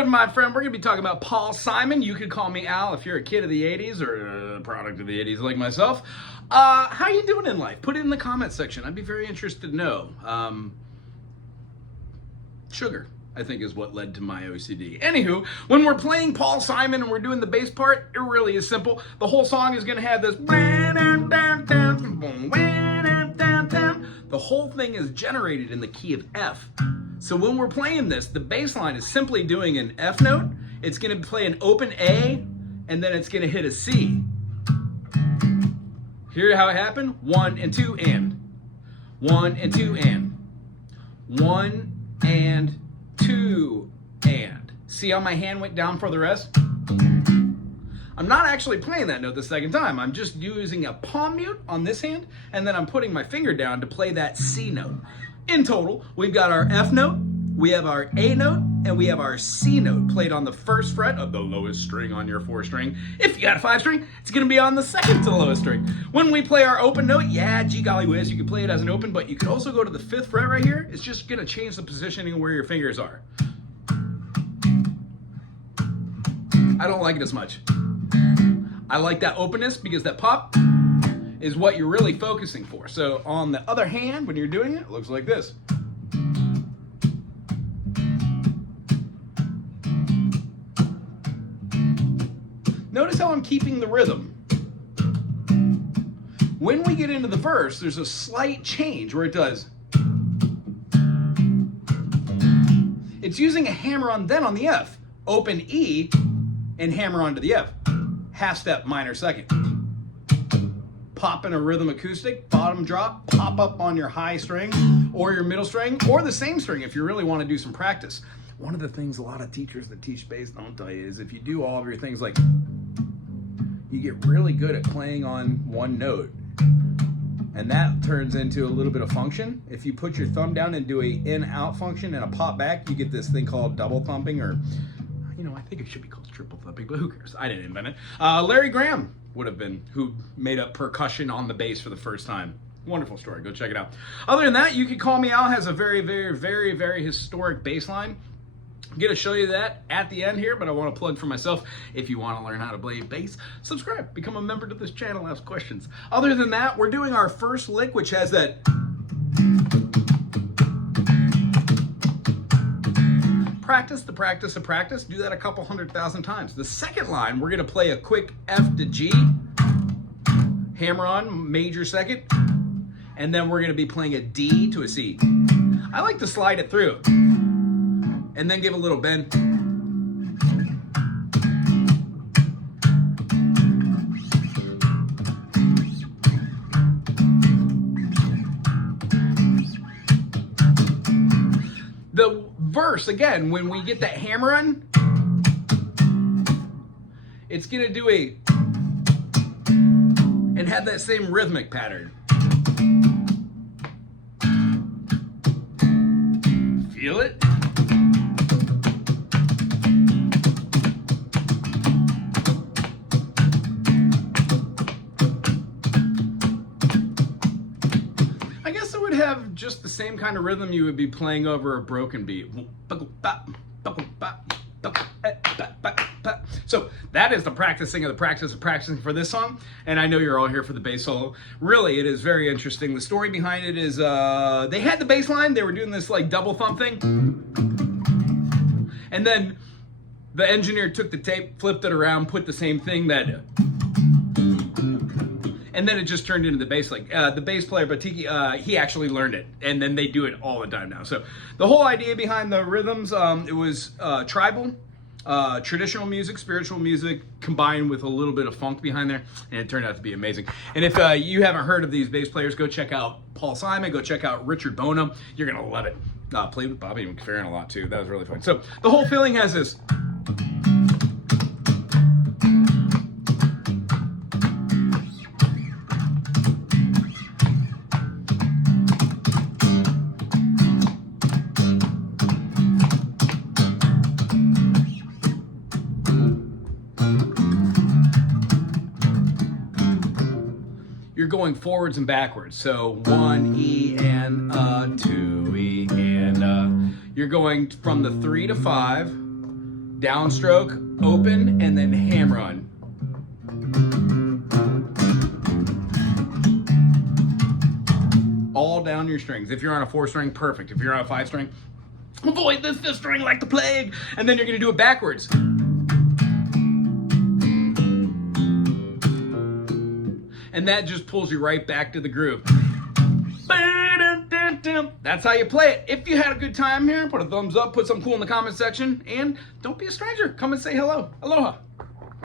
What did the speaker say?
episode, my friend, we're going to be talking about Paul Simon. You could call me Al if you're a kid of the 80s or a product of the 80s like myself. How you doing in life? Put it in the comment section. I'd be very interested to know. Sugar, I think, is what led to my OCD. Anywho, when we're playing Paul Simon and we're doing the bass part, it really is simple. The whole song is going to have this. The whole thing is generated in the key of F. So when we're playing this, the bass line is simply doing an F note. It's going to play an open A, and then it's going to hit a C. Hear how it happened? 1 and 2 and. 1 and 2 and. 1 and 2 and. See how my hand went down for the rest? I'm not actually playing that note the second time. I'm just using a palm mute on this hand, and then I'm putting my finger down to play that C note. In total, we've got our F note, we have our A note, and we have our C note played on the first fret of the lowest string on your 4 string. If you got a 5 string, it's going to be on the second to the lowest string. When we play our open note, yeah, gee golly whiz, you can play it as an open, but you could also go to the 5th fret right here. It's just going to change the positioning of where your fingers are. I don't like it as much. I like that openness because that pop is what you're really focusing for. So on the other hand, when you're doing it, it looks like this. Notice how I'm keeping the rhythm. When we get into the verse, there's a slight change where it does. It's using a hammer-on then on the F. Open E and hammer onto the F. Half step minor second. Pop in a rhythm acoustic, bottom drop, pop up on your high string or your middle string or the same string if you really want to do some practice. One of the things a lot of teachers that teach bass don't tell you is if you do all of your things like, you get really good at playing on one note. And that turns into a little bit of function. If you put your thumb down and do a in-out function and a pop back, you get this thing called double thumping, or, you know, I think it should be called triple thumping, but who cares? I didn't invent it. Larry Graham would have been who made up percussion on the bass for the first time. Wonderful story. Go check it out. Other than that, You Could Call Me Al has a very, very, very, very historic bass line. I'm going to show you that at the end here, but I want to plug for myself. If you want to learn how to play bass, subscribe, become a member to this channel, ask questions. Other than that, we're doing our first lick, which has that practice, the practice of practice. Do that a couple 100,000 times. The second line, we're going to play a quick F to G, hammer on, major second, and then we're going to be playing a D to a C. I like to slide it through and then give a little bend. The verse, again, when we get that hammer on, it's going to do a, and have that same rhythmic pattern. Feel it? I guess it would have just the same kind of rhythm you would be playing over a broken beat. So that is the practicing of the practice of practicing for this song, and I know you're all here for the bass solo. Really, it is very interesting. The story behind it is they had the bass line, they were doing this like double thump thing, and then the engineer took the tape, flipped it around, put the same thing that, and then it just turned into the bass. Like the bass player Batiki, he actually learned it, and then they do it all the time now. So the whole idea behind the rhythms, it was tribal, traditional music, spiritual music, combined with a little bit of funk behind there, and it turned out to be amazing. And if you haven't heard of these bass players, go check out Paul Simon, go check out Richard Bonham. You're gonna love it. Played with Bobby McFerrin a lot too. That was really fun. So the whole feeling has this. You're going forwards and backwards. So 1 E and 2 E and you're going from the 3 to 5, Downstroke, open, and then hammer on. All down your strings. If you're on a 4-string, perfect. If you're on a 5-string, avoid this 5th string like the plague. And then you're gonna do it backwards. And that just pulls you right back to the groove. That's how you play it. If you had a good time here, put a thumbs up, put something cool in the comment section, and don't be a stranger. Come and say hello. Aloha.